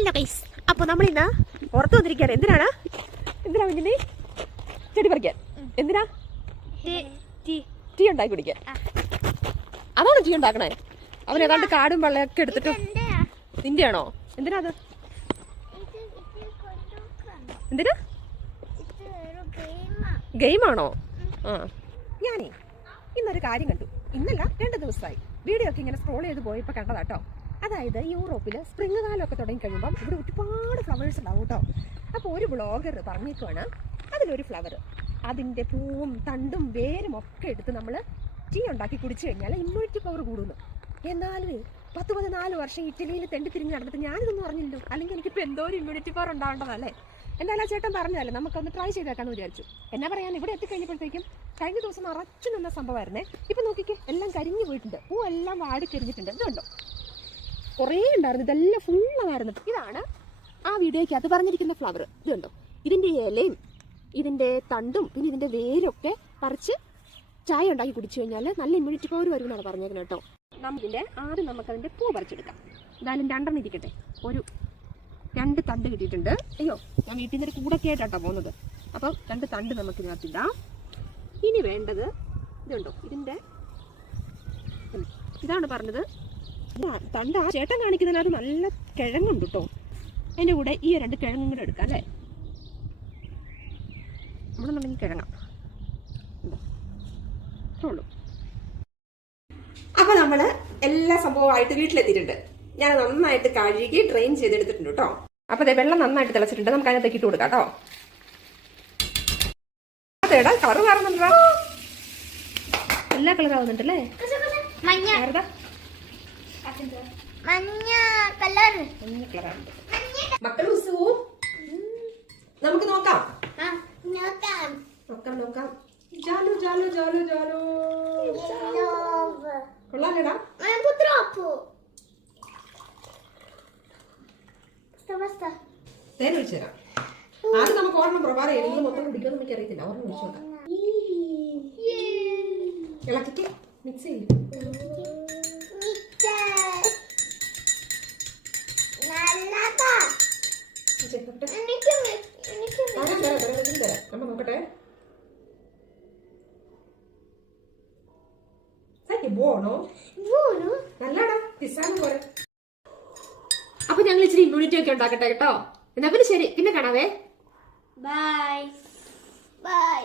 Hello guys, അപ്പോൾ നമ്മൾ ഇന്ന് പുറത്തു വന്നിരിക്കുകയാണ്. എന്തിനാ കുഞ്ഞിനെ ചെടി പറിക്കാൻ? എന്തിനാ? ടീ ഉണ്ടാക്കി കുടിക്കാൻ. അതാണോ ടീ ഉണ്ടാക്കണേ? അവൻ ഏതാണ്ട് കാടും വെള്ളമൊക്കെ എടുത്തിട്ട്. നിന്റെ ആണോ? എന്തിനാ അത്? എന്തിനാ? ഗെയിമാണോ? ആ, ഞാനേ ഇന്നൊരു കാര്യം കണ്ടു. ഇന്നല്ല, 2 ദിവസമായി വീഡിയോ ഒക്കെ ഇങ്ങനെ സ്ക്രോൾ ചെയ്ത് പോയപ്പോൾ കണ്ടതാട്ടോ. അതായത് യൂറോപ്പിൽ സ്പ്രിംഗ് കാലമൊക്കെ തുടങ്ങി കഴിയുമ്പം ഇവിടെ ഒരുപാട് ഫ്ലവേഴ്സ് ഉണ്ടാവും കേട്ടോ. അപ്പോൾ ഒരു വ്ളോഗർ പറഞ്ഞേക്കുവാണ്, അതിലൊരു ഫ്ലവർ അതിൻ്റെ പൂവും തണ്ടും വേരും ഒക്കെ എടുത്ത് നമ്മൾ ടീ ഉണ്ടാക്കി കുടിച്ചു കഴിഞ്ഞാൽ ഇമ്മ്യൂണിറ്റി പവർ കൂടുന്നു. എന്നാലും 10-14 വർഷം ഇറ്റലിയിൽ തെണ്ടി തിരിഞ്ഞ് നടന്നിട്ട് ഞാനിതൊന്നും പറഞ്ഞില്ലല്ലോ. അല്ലെങ്കിൽ എനിക്കിപ്പോൾ എന്തോ ഒരു ഇമ്മ്യൂണിറ്റി പവർ ഉണ്ടാവേണ്ടതല്ലേ. എന്തായാലും ആ ചേട്ടൻ പറഞ്ഞതല്ലേ, നമുക്കൊന്ന് ട്രൈ ചെയ്തേക്കാന്ന് വിചാരിച്ചു. എന്നാ പറയാൻ, ഇവിടെ എത്തിക്കഴിഞ്ഞപ്പോഴത്തേക്കും കഴിഞ്ഞ ദിവസം നിറച്ചു നിന്ന സംഭവമായിരുന്നേ. ഇപ്പം നോക്കിക്കേ, എല്ലാം കരിഞ്ഞു പോയിട്ടുണ്ട്, പൂ എല്ലാം വാടിക്കരിഞ്ഞിട്ടുണ്ട്. ഇതുണ്ടോ, കുറേ ഉണ്ടായിരുന്നു, ഇതെല്ലാം ഫുള്ളായിരുന്നു. ഇതാണ് ആ വീഡിയോയ്ക്കകത്ത് പറഞ്ഞിരിക്കുന്ന ഫ്ലവർ. ഇതുണ്ടോ, ഇതിൻ്റെ ഇലയും ഇതിൻ്റെ തണ്ടും പിന്നെ ഇതിൻ്റെ വേരൊക്കെ പറിച്ച് ചായ ഉണ്ടാക്കി കുടിച്ചു കഴിഞ്ഞാൽ നല്ല ഇമ്മ്യൂണിറ്റി പവർ വരുമെന്നാണ് പറഞ്ഞേക്കുന്നത് കേട്ടോ. നമുക്കിതിൻ്റെ ആദ്യം നമുക്കതിൻ്റെ പൂ പറിച്ചെടുക്കാം. എന്തായാലും 2 ഇരിക്കട്ടെ. ഒരു 2 തണ്ട് കിട്ടിയിട്ടുണ്ട്. അയ്യോ, ഞാൻ വീട്ടിൽ നിന്നൊരു കൂടൊക്കെ ആയിട്ടാട്ടോ പോകുന്നത്. അപ്പം 2 തണ്ട് നമുക്കിതിനകത്തിടാം. ഇനി വേണ്ടത് ഇതുണ്ടോ, ഇതിൻ്റെ ഇതാണ് പറഞ്ഞത് തണ്ട്. ആ ചേട്ടൻ കാണിക്കുന്നതിനകത്ത് നല്ല കിഴങ്ങുണ്ട് കേട്ടോ. അതിൻ്റെ കൂടെ ഈ 2 കിഴങ്ങും കൂടെ എടുക്കാം അല്ലേ. നമ്മളെന്നുണ്ടെങ്കിൽ കിഴങ്ങാം ഉള്ളൂ. അപ്പൊ നമ്മള് എല്ലാ സംഭവമായിട്ട് വീട്ടിലെത്തിയിട്ടുണ്ട്. ഞാൻ നന്നായിട്ട് കഴുകി ഡ്രെയിൻ ചെയ്തെടുത്തിട്ടുണ്ട് കേട്ടോ. അപ്പൊ അതെ, വെള്ളം നന്നായിട്ട് തിളച്ചിട്ടുണ്ട്. നമുക്ക് അതിനകത്തേക്ക് ഇട്ട് കൊടുക്കാം കേട്ടോ. അതേടാ, കളറ് മാറുന്നുണ്ടോ? എല്ലാ കളറാവുന്നുണ്ടല്ലേ. മക്കള് നമുക്ക് നോക്കാം. ജാലു ജാലു ജാലു ജാലു കൊള്ളാലേടാ. തേൻ ഒഴിച്ചു തരാം. ആദ്യം നമുക്ക് ഓർമ്മ പ്രഭാരം എല്ലാം മൊത്തം കുടിക്കുമെന്ന് നമുക്ക് അറിയത്തില്ല. ഓർമ്മ ഒഴിച്ചു നോക്കാം. ഇളക്കിക്ക് മിക്സ് ചെയ്യും. നോക്കട്ടെ. നല്ലടാ, പിസ്സാണ് പോലെ. അപ്പൊ ഞങ്ങൾ ഇച്ചിരി ഇമ്മ്യൂണിറ്റി ഒക്കെ ഉണ്ടാക്കട്ടെ കേട്ടോ. എന്നാ പിന്നെ ശരി, പിന്നെ കാണാവേ. Bye bye.